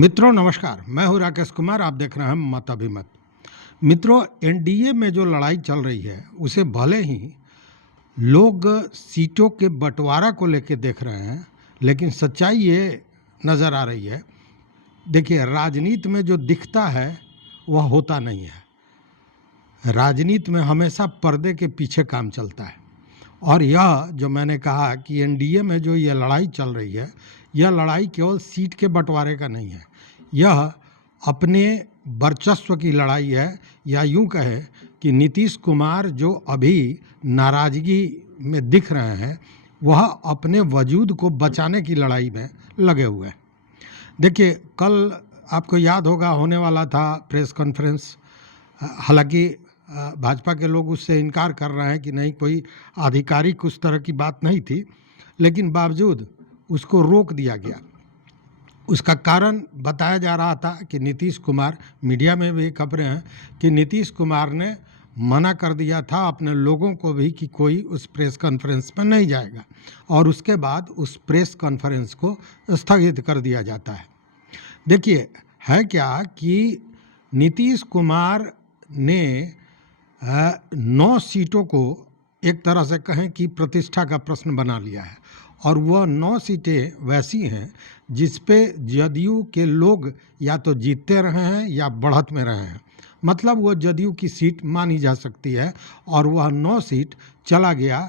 मित्रों नमस्कार, मैं हूं राकेश कुमार। आप देख रहे हैं मत अभिमत। मित्रों, एनडीए में जो लड़ाई चल रही है उसे भले ही लोग सीटों के बंटवारा को लेकर देख रहे हैं, लेकिन सच्चाई ये नज़र आ रही है। देखिए, राजनीति में जो दिखता है वह होता नहीं है। राजनीति में हमेशा पर्दे के पीछे काम चलता है। और यह जो मैंने कहा कि एनडीए में जो ये लड़ाई चल रही है, यह लड़ाई केवल सीट के बंटवारे का नहीं है, यह अपने वर्चस्व की लड़ाई है। या यूं कहे कि नीतीश कुमार जो अभी नाराज़गी में दिख रहे हैं, वह अपने वजूद को बचाने की लड़ाई में लगे हुए हैं। देखिए, कल आपको याद होगा होने वाला था प्रेस कॉन्फ्रेंस। हालांकि भाजपा के लोग उससे इनकार कर रहे हैं कि नहीं, कोई आधिकारिक उस तरह की बात नहीं थी, लेकिन बावजूद उसको रोक दिया गया। उसका कारण बताया जा रहा था कि नीतीश कुमार, मीडिया में भी खबरें हैं कि नीतीश कुमार ने मना कर दिया था अपने लोगों को भी कि कोई उस प्रेस कॉन्फ्रेंस में नहीं जाएगा, और उसके बाद उस प्रेस कॉन्फ्रेंस को स्थगित कर दिया जाता है। देखिए, है क्या कि नीतीश कुमार ने 9 सीटों को एक तरह से कहें कि प्रतिष्ठा का प्रश्न बना लिया है, और वह 9 सीटें वैसी हैं जिस पे जदयू के लोग या तो जीतते रहे हैं या बढ़त में रहे हैं। मतलब वो जदयू की सीट मानी जा सकती है, और वह 9 सीट चला गया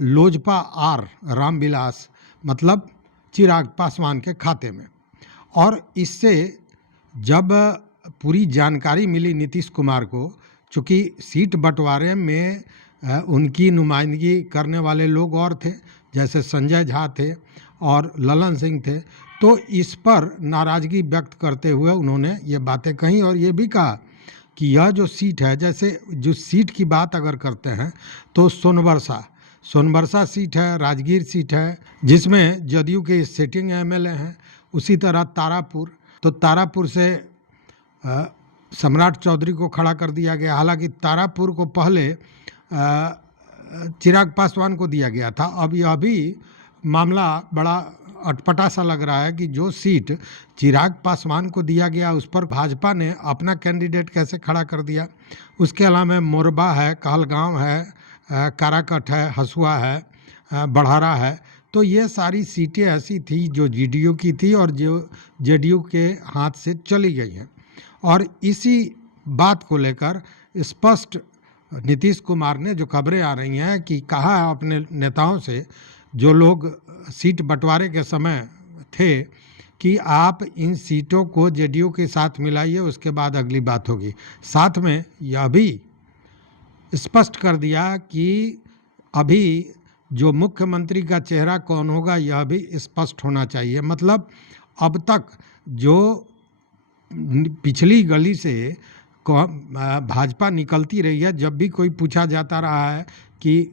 लोजपा आर रामविलास, मतलब चिराग पासवान के खाते में। और इससे जब पूरी जानकारी मिली नीतीश कुमार को, चूँकि सीट बंटवारे में उनकी नुमाइंदगी करने वाले लोग और थे, जैसे संजय झा थे और ललन सिंह थे, तो इस पर नाराज़गी व्यक्त करते हुए उन्होंने ये बातें कही, और ये भी कहा कि यह जो सीट है, जैसे जो सीट की बात अगर करते हैं तो सोनबरसा सीट है, राजगीर सीट है जिसमें जदयू के सिटिंग एमएलए हैं। उसी तरह तारापुर, तो तारापुर से सम्राट चौधरी को खड़ा कर दिया गया। हालांकि तारापुर को पहले चिराग पासवान को दिया गया था। अब यह भी मामला बड़ा अटपटा सा लग रहा है कि जो सीट चिराग पासवान को दिया गया उस पर भाजपा ने अपना कैंडिडेट कैसे खड़ा कर दिया। उसके अलावा मोरबा है, कहलगांव है, काराकट है, हसुआ है, बढ़ारा है। तो ये सारी सीटें ऐसी थी जो जेडीयू की थी और जो जेडीयू के हाथ से चली गई हैं। और इसी बात को लेकर स्पष्ट नीतीश कुमार ने, जो खबरें आ रही हैं कि कहा है अपने नेताओं से जो लोग सीट बंटवारे के समय थे कि आप इन सीटों को जेडीयू के साथ मिलाइए, उसके बाद अगली बात होगी। साथ में यह भी स्पष्ट कर दिया कि अभी जो मुख्यमंत्री का चेहरा कौन होगा यह भी स्पष्ट होना चाहिए। मतलब अब तक जो पिछली गली से भाजपा निकलती रही है, जब भी कोई पूछा जाता रहा है कि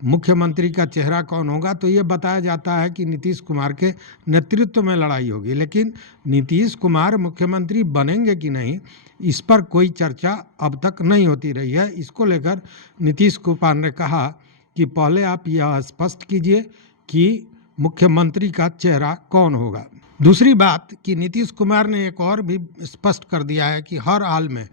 मुख्यमंत्री का चेहरा कौन होगा, तो ये बताया जाता है कि नीतीश कुमार के नेतृत्व में लड़ाई होगी। लेकिन नीतीश कुमार मुख्यमंत्री बनेंगे कि नहीं, इस पर कोई चर्चा अब तक नहीं होती रही है। इसको लेकर नीतीश कुमार ने कहा कि पहले आप यह स्पष्ट कीजिए कि मुख्यमंत्री का चेहरा कौन होगा। दूसरी बात कि नीतीश कुमार ने एक और भी स्पष्ट कर दिया है कि हर हाल में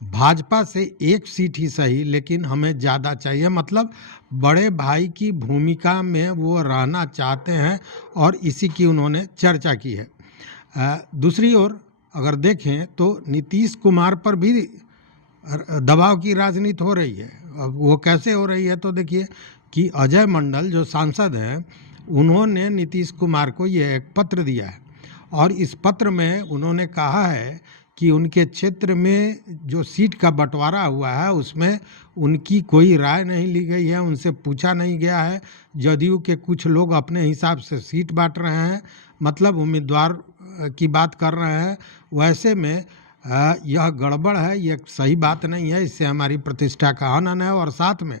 भाजपा से एक सीट ही सही, लेकिन हमें ज़्यादा चाहिए। मतलब बड़े भाई की भूमिका में वो रहना चाहते हैं, और इसी की उन्होंने चर्चा की है। दूसरी ओर अगर देखें तो नीतीश कुमार पर भी दबाव की राजनीति हो रही है। अब वो कैसे हो रही है, तो देखिए कि अजय मंडल जो सांसद हैं, उन्होंने नीतीश कुमार को ये एक पत्र दिया है, और इस पत्र में उन्होंने कहा है कि उनके क्षेत्र में जो सीट का बंटवारा हुआ है उसमें उनकी कोई राय नहीं ली गई है, उनसे पूछा नहीं गया है। जदयू के कुछ लोग अपने हिसाब से सीट बांट रहे हैं, मतलब उम्मीदवार की बात कर रहे हैं। वैसे में यह गड़बड़ है, यह सही बात नहीं है, इससे हमारी प्रतिष्ठा का हनन है। और साथ में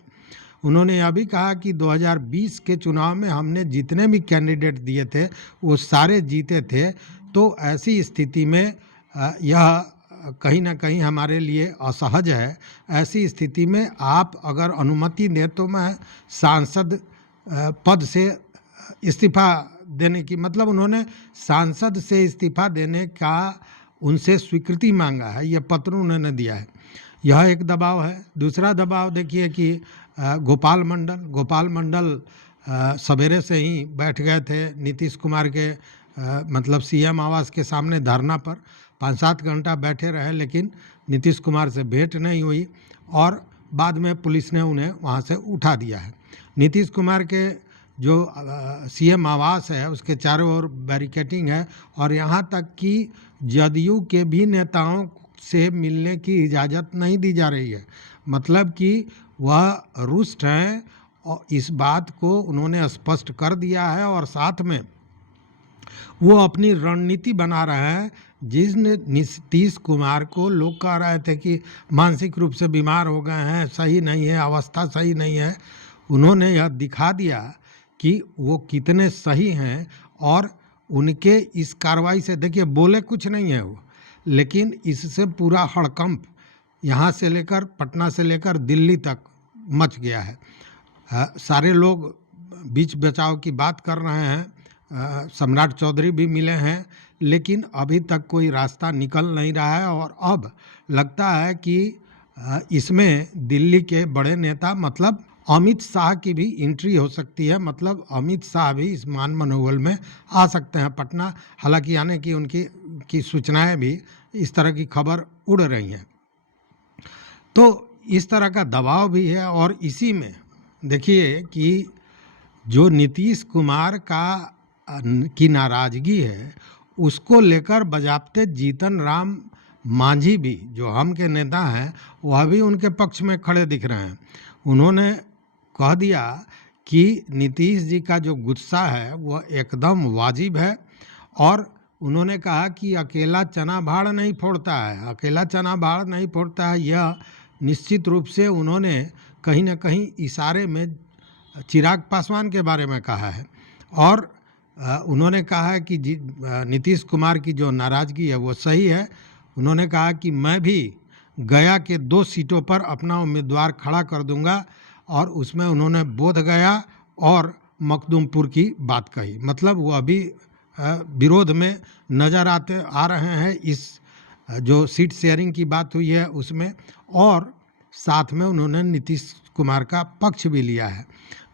उन्होंने यह भी कहा कि 2020 के चुनाव में हमने जितने भी कैंडिडेट दिए थे वो सारे जीते थे, तो ऐसी स्थिति में यह कहीं ना कहीं हमारे लिए असहज है। ऐसी स्थिति में आप अगर अनुमति दें तो मैं सांसद पद से इस्तीफा देने की, मतलब उन्होंने सांसद से इस्तीफा देने का उनसे स्वीकृति मांगा है, यह पत्र उन्होंने दिया है। यह एक दबाव है। दूसरा दबाव देखिए कि गोपाल मंडल सवेरे से ही बैठ गए थे नीतीश कुमार के मतलब सीएम आवास के सामने धरना पर, 5-7 घंटा बैठे रहे, लेकिन नीतीश कुमार से भेंट नहीं हुई और बाद में पुलिस ने उन्हें वहां से उठा दिया है। नीतीश कुमार के जो सीएम आवास है उसके चारों ओर बैरिकेडिंग है और यहाँ तक कि जदयू के भी नेताओं से मिलने की इजाज़त नहीं दी जा रही है। मतलब कि वह रुष्ट हैं और इस बात को उन्होंने स्पष्ट कर दिया है और साथ में वो अपनी रणनीति बना रहे हैं। जिस नीतीश कुमार को लोग कह रहे थे कि मानसिक रूप से बीमार हो गए हैं, सही नहीं है, अवस्था सही नहीं है, उन्होंने यह दिखा दिया कि वो कितने सही हैं। और उनके इस कार्रवाई से देखिए बोले कुछ नहीं है वो, लेकिन इससे पूरा हड़कंप यहाँ से लेकर पटना से लेकर दिल्ली तक मच गया है। सारे लोग बीच बचाव की बात कर रहे हैं, सम्राट चौधरी भी मिले हैं, लेकिन अभी तक कोई रास्ता निकल नहीं रहा है। और अब लगता है कि इसमें दिल्ली के बड़े नेता मतलब अमित शाह की भी एंट्री हो सकती है। मतलब अमित शाह भी इस मान मनोबल में आ सकते हैं पटना, हालांकि आने की उनकी सूचनाएं भी इस तरह की खबर उड़ रही हैं। तो इस तरह का दबाव भी है और इसी में देखिए कि जो नीतीश कुमार की नाराजगी है उसको लेकर बजाबते जीतन राम मांझी भी, जो हम के नेता हैं, वह भी उनके पक्ष में खड़े दिख रहे हैं। उन्होंने कह दिया कि नीतीश जी का जो गुस्सा है वह एकदम वाजिब है और उन्होंने कहा कि अकेला चना भाड़ नहीं फोड़ता है, अकेला चना भाड़ नहीं फोड़ता है। यह निश्चित रूप से उन्होंने कहीं ना कहीं इशारे में चिराग पासवान के बारे में कहा है। और उन्होंने कहा है कि नीतीश कुमार की जो नाराज़गी है वो सही है। उन्होंने कहा कि मैं भी गया के 2 सीटों पर अपना उम्मीदवार खड़ा कर दूंगा और उसमें उन्होंने बोध गया और मखदूमपुर की बात कही। मतलब वो अभी विरोध में नज़र आ रहे हैं इस जो सीट शेयरिंग की बात हुई है उसमें, और साथ में उन्होंने नीतीश कुमार का पक्ष भी लिया है।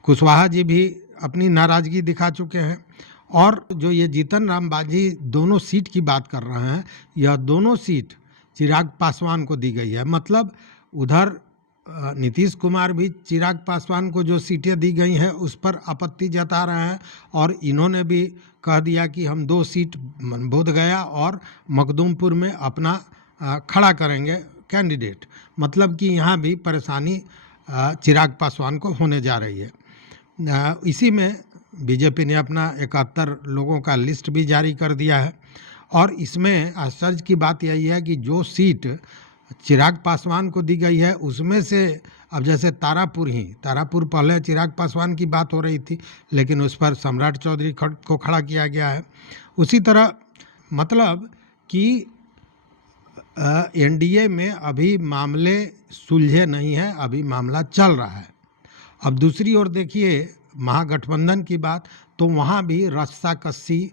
कुशवाहा जी भी अपनी नाराज़गी दिखा चुके हैं। और जो ये जीतन राम मांझी दोनों सीट की बात कर रहे हैं, यह दोनों सीट चिराग पासवान को दी गई है। मतलब उधर नीतीश कुमार भी चिराग पासवान को जो सीटें दी गई हैं उस पर आपत्ति जता रहे हैं और इन्होंने भी कह दिया कि हम 2 सीट बोधगया और मखदूमपुर में अपना खड़ा करेंगे कैंडिडेट। मतलब कि यहाँ भी परेशानी चिराग पासवान को होने जा रही है। इसी में बीजेपी ने अपना 71 लोगों का लिस्ट भी जारी कर दिया है और इसमें आश्चर्य की बात यही है कि जो सीट चिराग पासवान को दी गई है उसमें से अब जैसे तारापुर पहले चिराग पासवान की बात हो रही थी लेकिन उस पर सम्राट चौधरी को खड़ा किया गया है। उसी तरह मतलब कि एनडीए में अभी मामले सुलझे नहीं हैं, अभी मामला चल रहा है। अब दूसरी ओर देखिए महागठबंधन की बात, तो वहाँ भी रस्साकसी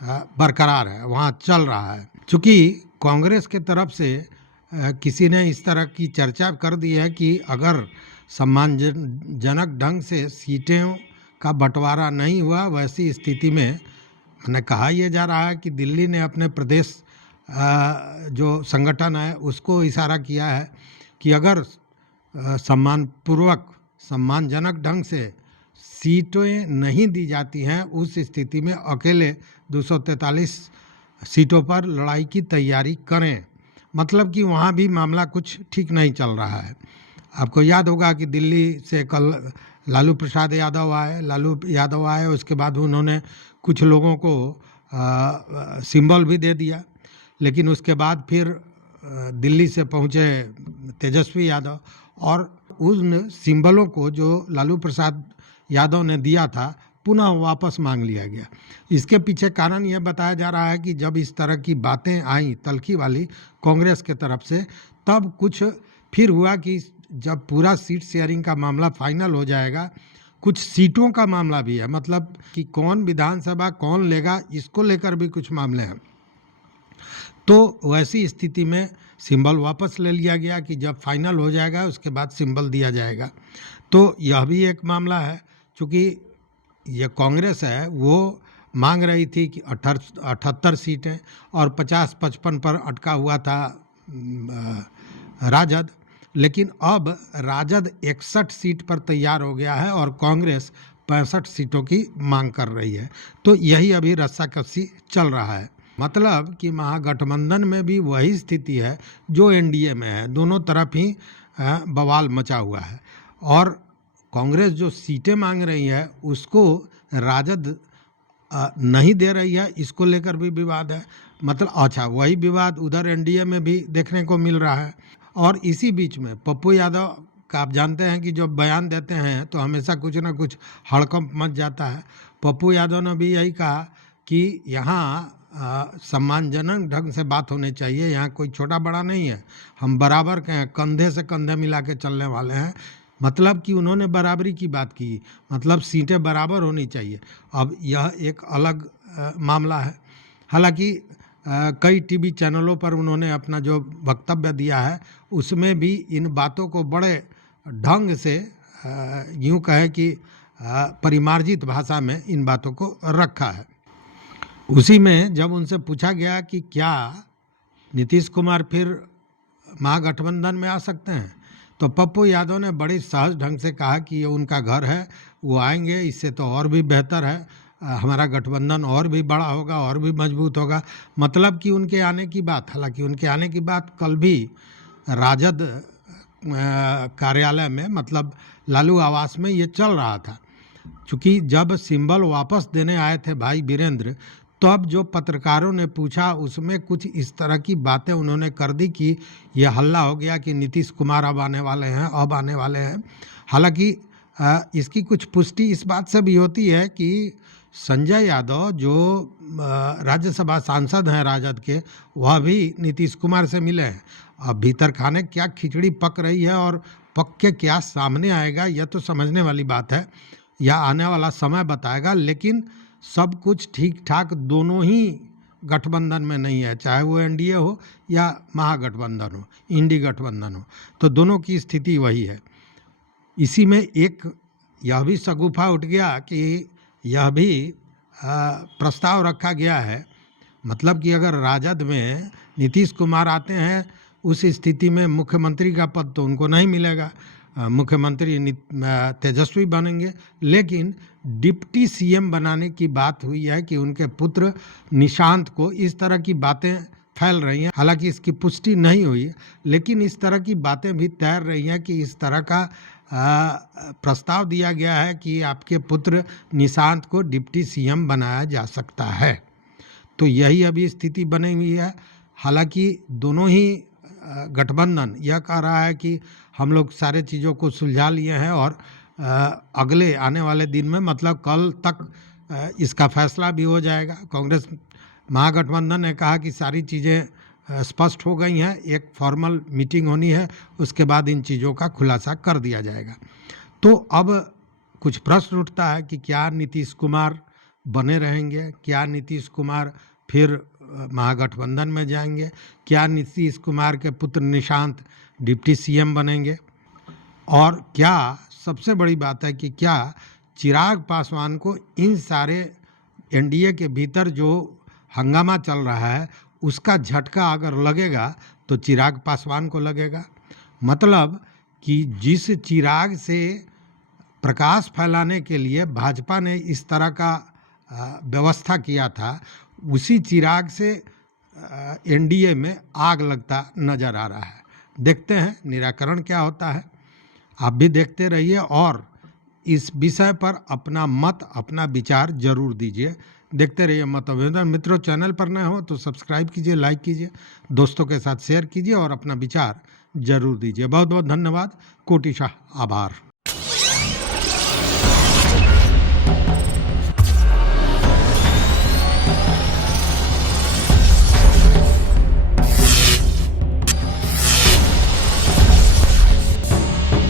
बरकरार है, वहाँ चल रहा है। चूँकि कांग्रेस के तरफ से किसी ने इस तरह की चर्चा कर दी है कि अगर सम्मानजनक ढंग से सीटों का बंटवारा नहीं हुआ, वैसी स्थिति में मैंने कहा यह जा रहा है कि दिल्ली ने अपने प्रदेश जो संगठन है उसको इशारा किया है कि अगर सम्मानजनक ढंग से सीटें नहीं दी जाती हैं उस स्थिति में अकेले 243 सीटों पर लड़ाई की तैयारी करें। मतलब कि वहाँ भी मामला कुछ ठीक नहीं चल रहा है। आपको याद होगा कि दिल्ली से कल लालू यादव आए, उसके बाद उन्होंने कुछ लोगों को सिंबल भी दे दिया, लेकिन उसके बाद फिर दिल्ली से पहुँचे तेजस्वी यादव और उन सिंबलों को जो लालू प्रसाद यादव ने दिया था पुनः वापस मांग लिया गया। इसके पीछे कारण यह बताया जा रहा है कि जब इस तरह की बातें आई तल्खी वाली कांग्रेस के तरफ से, तब कुछ फिर हुआ कि जब पूरा सीट शेयरिंग का मामला फाइनल हो जाएगा कुछ सीटों का मामला भी है, मतलब कि कौन विधानसभा कौन लेगा, इसको लेकर भी कुछ मामले हैं। तो वैसी स्थिति में सिंबल वापस ले लिया गया कि जब फाइनल हो जाएगा उसके बाद सिंबल दिया जाएगा। तो यह भी एक मामला है, चूँकि ये कांग्रेस है वो मांग रही थी कि 78 सीटें और 50-55 पर अटका हुआ था राजद, लेकिन अब राजद 61 सीट पर तैयार हो गया है और कांग्रेस 65 सीटों की मांग कर रही है। तो यही अभी रस्साकसी चल रहा है, मतलब कि महागठबंधन में भी वही स्थिति है जो एनडीए में है, दोनों तरफ ही बवाल मचा हुआ है। और कांग्रेस जो सीटें मांग रही है उसको राजद नहीं दे रही है, इसको लेकर भी विवाद है। मतलब अच्छा, वही विवाद उधर एनडीए में भी देखने को मिल रहा है। और इसी बीच में पप्पू यादव का आप जानते हैं कि जो बयान देते हैं तो हमेशा कुछ ना कुछ हड़कंप मच जाता है। पप्पू यादव ने भी यही कहा कि यहाँ सम्मानजनक ढंग से बात होनी चाहिए, यहाँ कोई छोटा बड़ा नहीं है, हम बराबर के हैं, कंधे से कंधे मिला के चलने वाले हैं। मतलब कि उन्होंने बराबरी की बात की, मतलब सीटें बराबर होनी चाहिए। अब यह एक अलग मामला है। हालांकि कई टीवी चैनलों पर उन्होंने अपना जो वक्तव्य दिया है उसमें भी इन बातों को बड़े ढंग से यूँ कहें कि परिमार्जित भाषा में इन बातों को रखा है। उसी में जब उनसे पूछा गया कि क्या नीतीश कुमार फिर महागठबंधन में आ सकते हैं, तो पप्पू यादव ने बड़ी सहज ढंग से कहा कि ये उनका घर है, वो आएंगे, इससे तो और भी बेहतर है, हमारा गठबंधन और भी बड़ा होगा और भी मजबूत होगा। मतलब कि उनके आने की बात, हालांकि उनके आने की बात कल भी राजद कार्यालय में, मतलब लालू आवास में ये चल रहा था। चूँकि जब सिंबल वापस देने आए थे भाई वीरेंद्र, तब जो पत्रकारों ने पूछा उसमें कुछ इस तरह की बातें उन्होंने कर दी कि ये हल्ला हो गया कि नीतीश कुमार अब आने वाले हैं, अब आने वाले हैं। हालांकि इसकी कुछ पुष्टि इस बात से भी होती है कि संजय यादव जो राज्यसभा सांसद हैं राजद के, वह भी नीतीश कुमार से मिले हैं। अब भीतर खाने क्या खिचड़ी पक रही है और पक के क्या सामने आएगा यह तो समझने वाली बात है, या आने वाला समय बताएगा। लेकिन सब कुछ ठीक ठाक दोनों ही गठबंधन में नहीं है, चाहे वो एनडीए हो या महागठबंधन हो, इंडी गठबंधन हो, तो दोनों की स्थिति वही है। इसी में एक यह भी शगुफा उठ गया कि यह भी प्रस्ताव रखा गया है, मतलब कि अगर राजद में नीतीश कुमार आते हैं उस स्थिति में मुख्यमंत्री का पद तो उनको नहीं मिलेगा, मुख्यमंत्री तेजस्वी बनेंगे, लेकिन डिप्टी सीएम बनाने की बात हुई है कि उनके पुत्र निशांत को, इस तरह की बातें फैल रही हैं। हालांकि इसकी पुष्टि नहीं हुई, लेकिन इस तरह की बातें भी तैर रही हैं कि इस तरह का प्रस्ताव दिया गया है कि आपके पुत्र निशांत को डिप्टी सीएम बनाया जा सकता है। तो यही अभी स्थिति बनी हुई है। हालांकि दोनों ही गठबंधन यह कह रहा है कि हम लोग सारे चीज़ों को सुलझा लिए हैं और अगले आने वाले दिन में, मतलब कल तक इसका फैसला भी हो जाएगा। कांग्रेस महागठबंधन ने कहा कि सारी चीज़ें स्पष्ट हो गई हैं, एक फॉर्मल मीटिंग होनी है, उसके बाद इन चीज़ों का खुलासा कर दिया जाएगा। तो अब कुछ प्रश्न उठता है कि क्या नीतीश कुमार बने रहेंगे, क्या नीतीश कुमार फिर महागठबंधन में जाएंगे, क्या नीतीश कुमार के पुत्र निशांत डिप्टी सीएम बनेंगे, और क्या सबसे बड़ी बात है कि क्या चिराग पासवान को इन सारे एनडीए के भीतर जो हंगामा चल रहा है उसका झटका अगर लगेगा तो चिराग पासवान को लगेगा। मतलब कि जिस चिराग से प्रकाश फैलाने के लिए भाजपा ने इस तरह का व्यवस्था किया था, उसी चिराग से एनडीए में आग लगता नज़र आ रहा है। देखते हैं निराकरण क्या होता है। आप भी देखते रहिए और इस विषय पर अपना मत, अपना विचार जरूर दीजिए। देखते रहिए मतविंदन। मित्रों, चैनल पर नए हो तो सब्सक्राइब कीजिए, लाइक कीजिए, दोस्तों के साथ शेयर कीजिए और अपना विचार जरूर दीजिए। बहुत बहुत धन्यवाद, कोटिशाह आभार।